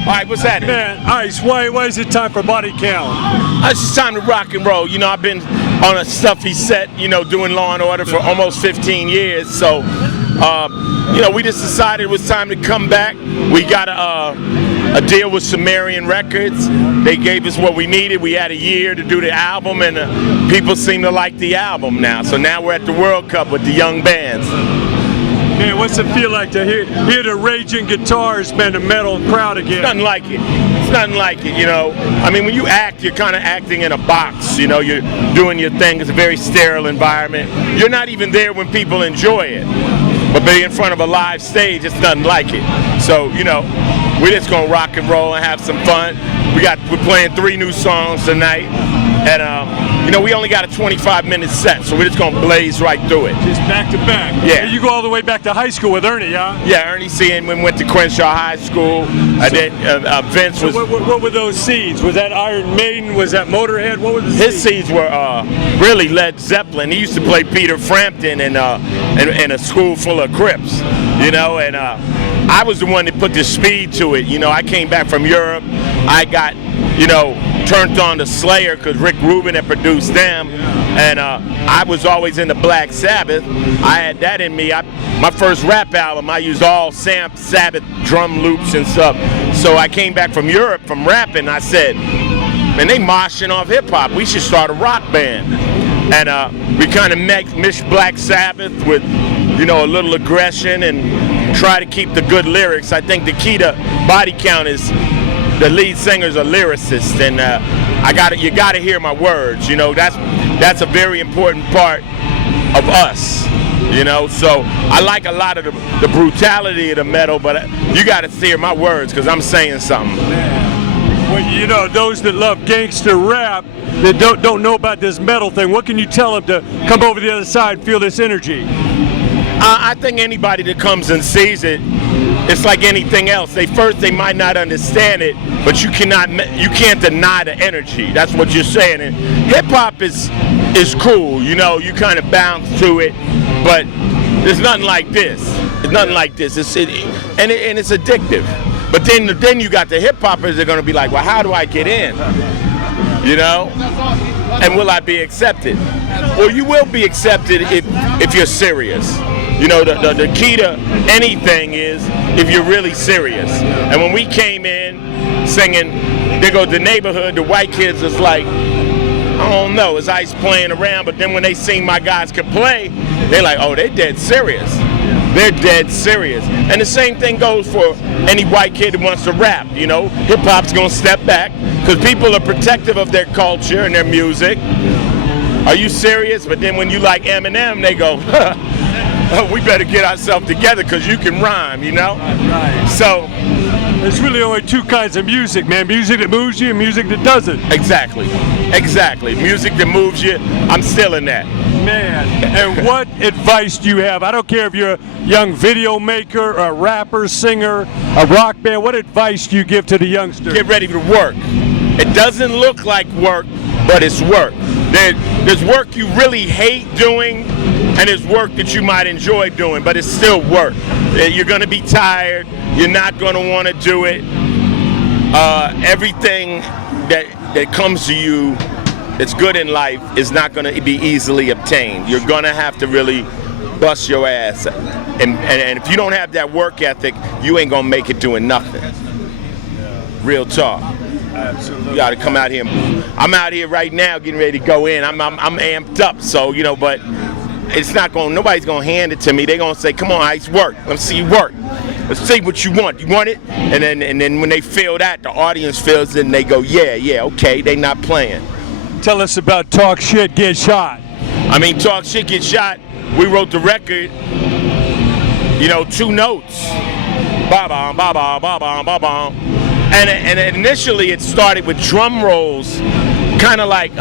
All right, what's happening? Man, Ice, why is it time for Body Count? It's just time to rock and roll. You know, I've been on a stuffy set, you know, doing Law and Order for almost 15 years. So, you know, we just decided it was time to come back. We got a deal with Sumerian Records. They gave us what we needed. We had a year to do the album, and people seem to like the album now. So now we're at the World Cup with the young bands. Man, what's it feel like to hear the raging guitars, man, the metal crowd again? Nothing like it. It's nothing like it, you know. I mean, when you act, you're kind of acting in a box, you know. You're doing your thing. It's a very sterile environment. You're not even there when people enjoy it. But being in front of a live stage, it's nothing like it. So, you know, we're just going to rock and roll and have some fun. We're playing 3 new songs tonight. And, you know, we only got a 25-minute set, so we're just going to blaze right through it. Just back to back. Yeah. You go all the way back to high school with Ernie, huh? Yeah, Ernie C. and we went to Crenshaw High School. And then Vince was... What were those seeds? Was that Iron Maiden? Was that Motorhead? What were the seeds? His seeds were really Led Zeppelin. He used to play Peter Frampton in a school full of Crips, you know, and I was the one that put the speed to it. You know, I came back from Europe. I got, you know, turned on to Slayer because Rick Rubin had produced them, and I was always into Black Sabbath. I had that in me. My first rap album, I used all Sam Sabbath drum loops and stuff. So I came back from Europe from rapping. I said, man, they moshing off hip hop. We should start a rock band. And we kind of mixed Black Sabbath with, you know, a little aggression and try to keep the good lyrics. I think the key to Body Count is the lead singer's a lyricist, and you gotta hear my words. You know, that's a very important part of us. You know, so I like a lot of the brutality of the metal, but you gotta hear my words because I'm saying something. Well, you know, those that love gangster rap that don't know about this metal thing, what can you tell them to come over the other side and feel this energy? I think anybody that comes and sees it, it's like anything else. They might not understand it, but you can't deny the energy. That's what you're saying. And hip hop is cool, you know. You kind of bounce to it, but there's nothing like this. It's nothing like this. It's addictive. But then you got the hip hoppers that are going to be like, well, how do I get in? You know? And will I be accepted? Well, you will be accepted if you're serious. You know, the key to anything is if you're really serious. And when we came in singing, there goes the neighborhood, the white kids was like, I don't know, it's Ice playing around, but then when they seen my guys could play, they're like, oh, they're dead serious. They're dead serious. And the same thing goes for any white kid that wants to rap, you know. Hip-hop's gonna step back, because people are protective of their culture and their music. Are you serious? But then when you like Eminem, they go, we better get ourselves together because you can rhyme, you know? Right. So there's really only 2 kinds of music, man. Music that moves you and music that doesn't. Exactly. Music that moves you, I'm still in that. Man, and what advice do you have? I don't care if you're a young video maker, a rapper, singer, a rock band. What advice do you give to the youngsters? Get ready to work. It doesn't look like work, but it's work. There's work you really hate doing, and there's work that you might enjoy doing, but it's still work. You're going to be tired. You're not going to want to do it. Everything that comes to you that's good in life is not going to be easily obtained. You're going to have to really bust your ass. And if you don't have that work ethic, you ain't going to make it doing nothing. Real talk. Absolutely. You got to come out here. I'm out here right now getting ready to go in. I'm amped up, so, you know, but it's not going, nobody's going to hand it to me. They're going to say, come on, Ice, work. Let's see you work. Let's see what you want. You want it? And then when they feel that, the audience feels it, and they go, yeah, okay, they not playing. Tell us about Talk Shit, Get Shot. I mean, Talk Shit, Get Shot, we wrote the record, you know, 2 notes. Ba-bam, ba-bam, ba-bam, ba-bam. And initially it started with drum rolls, kind of like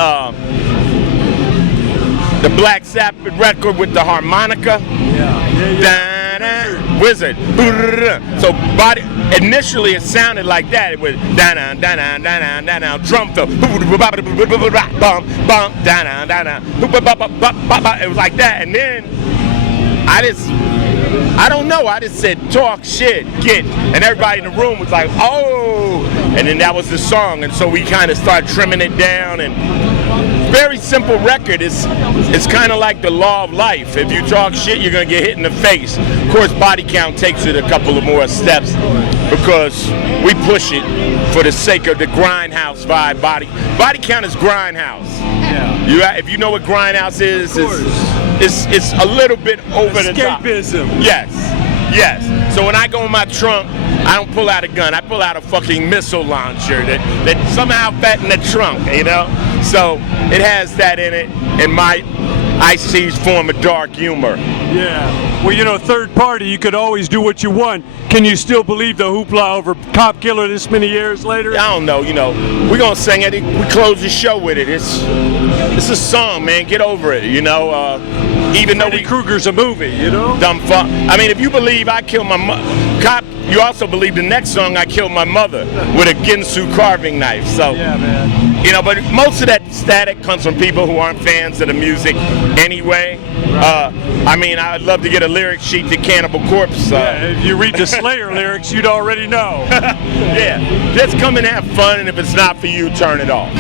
the Black Sabbath record with the harmonica. Da-da, Wizard. So initially it sounded like that. It was da-da, da-da, da-da, da-da, drum fill. It was like that. And then I don't know. I just said talk shit, get, and everybody in the room was like, oh, and then that was the song, and so we kind of started trimming it down, and very simple record. It's kind of like the law of life. If you talk shit, you're gonna get hit in the face. Of course, Body Count takes it a couple of more steps because we push it for the sake of the grindhouse vibe. Body Count is grindhouse. Yeah. If you know what grindhouse is, it's a little bit over the top. Escapism. Yes. So when I go in my trunk, I don't pull out a gun. I pull out a fucking missile launcher that somehow fat in the trunk, you know? So it has that in it, and my Ice-T's form of dark humor. Yeah. Well, you know, third party, you could always do what you want. Can you still believe the hoopla over Cop Killer this many years later? I don't know, you know. We're going to sing it. We close the show with it. It's a song, man. Get over it, you know. Even though Freddy Krueger's a movie, you know? Dumb fuck. I mean, if you believe I killed my cop, you also believe the next song I killed my mother with a Ginsu carving knife. So, yeah, man. You know, but most of that static comes from people who aren't fans of the music anyway. I mean, I'd love to get a lyric sheet to Cannibal Corpse. If you read the Slayer lyrics, you'd already know. Yeah, just come and have fun, and if it's not for you, turn it off.